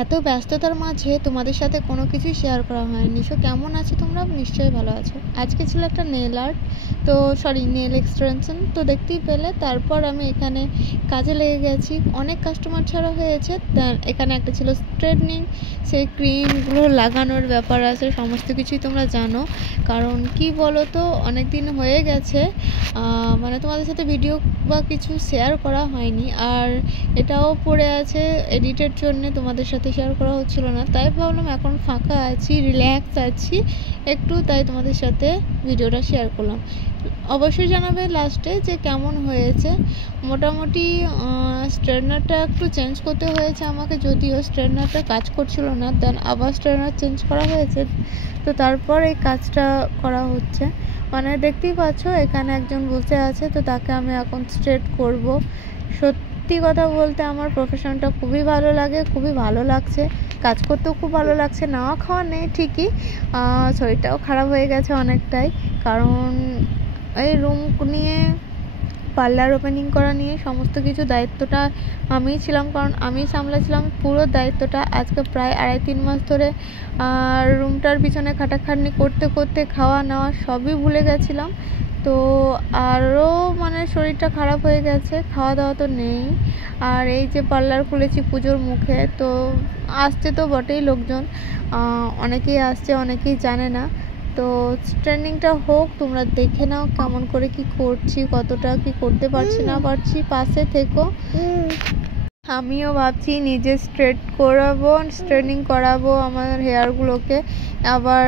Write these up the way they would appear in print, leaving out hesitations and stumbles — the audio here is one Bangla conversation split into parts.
এত ব্যস্ততার মাঝে তোমাদের সাথে কোনো কিছুই শেয়ার করা হয়নি। সো কেমন আছো তোমরা? নিশ্চয়ই ভালো আছো। আজকে ছিল একটা নেল আর্ট, তো নেল এক্সটেনশন তো দেখতেই পেলে। তারপর আমি এখানে কাজে লেগে গেছি। অনেক কাস্টমার ছাড়া হয়েছে। এখানে একটা ছিল স্ট্রেটনিং, সেই ক্রিমগুলো লাগানোর ব্যাপার আছে, সমস্ত কিছুই তোমরা জানো। কারণ কি বলো তো, অনেক দিন হয়ে গেছে মানে তোমাদের সাথে ভিডিও বা কিছু শেয়ার করা হয়নি। আর এটাও পড়ে আছে এডিটের জন্য, তোমাদের সাথে শেয়ার করা হচ্ছিল না। তাই ভাবলাম এখন ফাঁকা আছি, রিল্যাক্স আছি একটু, তাই তোমাদের সাথে ভিডিওটা শেয়ার করলাম। অবশ্যই জানাবে লাস্টে যে কেমন হয়েছে। মোটামুটি স্ট্রেটনারটা একটু চেঞ্জ করতে হয়েছে আমাকে, যদিও স্ট্রেটনারটা কাজ করছিল না, দেন আবার স্ট্রেটনার চেঞ্জ করা হয়েছে। তো তারপর এই কাজটা করা হচ্ছে। মানে দেখতেই পাচ্ছ এখানে একজন বসে আছে, তো তাকে আমি এখন স্ট্রেট করব। সত্যি কথা বলতে আমার প্রফেশনটা খুবই ভালো লাগে, খুবই ভালো লাগছে, কাজ করতেও খুব ভালো লাগছে। নাওয়া খাওয়া নেই ঠিকই, শরীরটাও খারাপ হয়ে গেছে অনেকটাই। কারণ এই রুম নিয়ে, পার্লার ওপেনিং করা নিয়ে সমস্ত কিছু দায়িত্বটা আমিই ছিলাম, কারণ আমি সামলাছিলাম পুরো দায়িত্বটা। আজকে প্রায় 2.5-3 মাস ধরে রুমটার পিছনে খাটাখাটনি করতে করতে খাওয়া নেওয়া সবই ভুলে গেছিলাম। তো আরও মানে শরীরটা খারাপ হয়ে গেছে, খাওয়া দাওয়া তো নেই। আর এই যে পার্লার খুলেছি পুজোর মুখে, তো আসছে তো বটেই লোকজন, অনেকেই আসছে, অনেকেই জানে না। তো ট্রেনিংটা হোক, তোমরা দেখে নাও কেমন করে কি করছি, কতটা কি করতে পারছি না পারছি, পাশে থেকো। আমিও ভাবছি নিজে স্ট্রেট করাবো, স্ট্রেটনিং করাবো আমার হেয়ারগুলোকে। আবার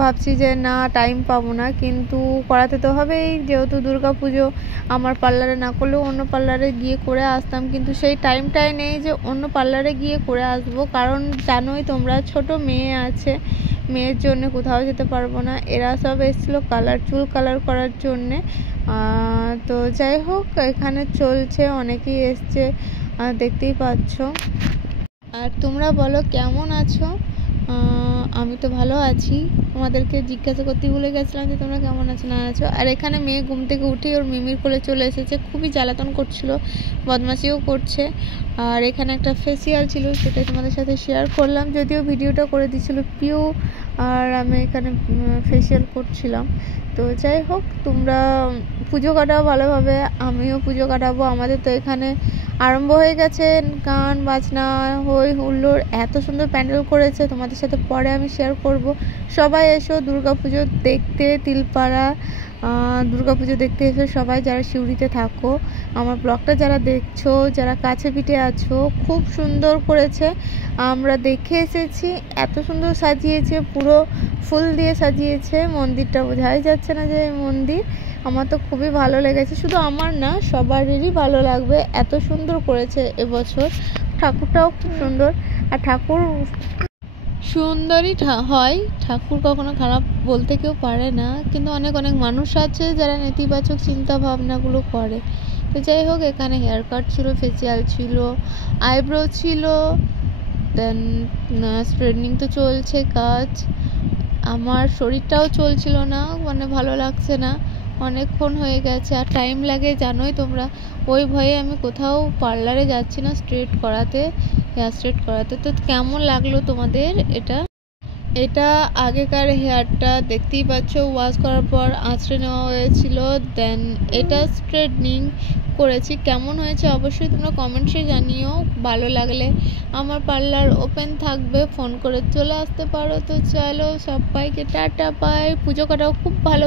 ভাবছি যে না, টাইম পাবো না, কিন্তু করাতে তো হবেই, যেহেতু দুর্গা পুজো। আমার পার্লারে না করলেও অন্য পার্লারে গিয়ে করে আসতাম, কিন্তু সেই টাইমটাই নেই যে অন্য পার্লারে গিয়ে করে আসবো। কারণ জানোই তোমরা, ছোট মেয়ে আছে, মেয়ের জন্য কোথাও যেতে পারবো না। এরা সব এসেছিলো চুল কালার করার জন্যে। তো যাই হোক, এখানে চলছে, অনেকেই এসছে, দেখতেই পাচ্ছ। আর তোমরা বলো কেমন আছো? আমি তো ভালো আছি। তোমাদেরকে জিজ্ঞাসা করতে ভুলে গেছিলাম যে তোমরা কেমন আছো না আছো। আর এখানে মেয়ে ঘুম থেকে উঠে ওর মিমির কোলে চলে এসেছে, খুবই জ্বালাতন করছিল, বদমাশিও করছে। আর এখানে একটা ফেসিয়াল ছিল, সেটা তোমাদের সাথে শেয়ার করলাম, যদিও ভিডিওটা করে দিয়েছিল পিউ। আর আমি এখানে ফেসিয়াল করছিলাম। তো যাই হোক, তোমরা পুজো কাটাও ভালোভাবে, আমিও পুজো কাটাবো। আমাদের তো এখানে আরম্ভ হয়ে গেছে গান বাজনা, হই হুল্লোড়, এত সুন্দর প্যান্ডেল করেছে, তোমাদের সাথে পরে আমি শেয়ার করব। সবাই এসো দুর্গাপুজো দেখতে, তিলপাড়া দুর্গাপুজো দেখতে এসো সবাই, যারা সিউড়িতে থাকো। আমার ব্লগটা যারা দেখছো, যারা কাছে পিঠে আছো, খুব সুন্দর করেছে, আমরা দেখে এসেছি। এত সুন্দর সাজিয়েছে, পুরো ফুল দিয়ে সাজিয়েছে মন্দিরটা, বোঝাই যাচ্ছে না যে মন্দির। আমার তো খুবই ভালো লেগেছে, শুধু আমার না, সবারই ভালো লাগবে, এত সুন্দর করেছে এবছর। ঠাকুরটাও খুব সুন্দর, আর ঠাকুর সুন্দরই হয়, ঠাকুর কখনো খারাপ বলতে কেউ পারে না। কিন্তু অনেক অনেক মানুষ আছে যারা নেতিবাচক চিন্তা ভাবনাগুলো করে। তো যাই হোক, এখানে হেয়ার কাট ছিল, ফেসিয়াল ছিল, আইব্রো ছিল, দেন স্ট্রেটনিং তো চলছে কাজ। আমার শরীরটাও চলছিল না, মানে ভালো লাগছে না, অনেকক্ষণ হয়ে গেছে, আর টাইম লাগে জানোই তোমরা। ওই ভয়ে আমি কোথাও পার্লারে যাচ্ছি না স্ট্রেট করাতে, হেয়ার স্ট্রেট করাতে। তো কেমন লাগলো তোমাদের এটা আগেকার হেয়ারটা দেখতেই পাচ্ছ, ওয়াশ করার পর আঁচড়ে নেওয়া হয়েছিল, দেন এটা স্ট্রেটনিং করেছি। কেমন হয়েছে অবশ্যই তোমরা কমেন্টসে জানিও। ভালো লাগলে আমার পার্লার ওপেন থাকবে, ফোন করে চলে আসতে পারো। তো চলো, সবাইকে টাটা, বাই। পুজো কাটাও খুব ভালো।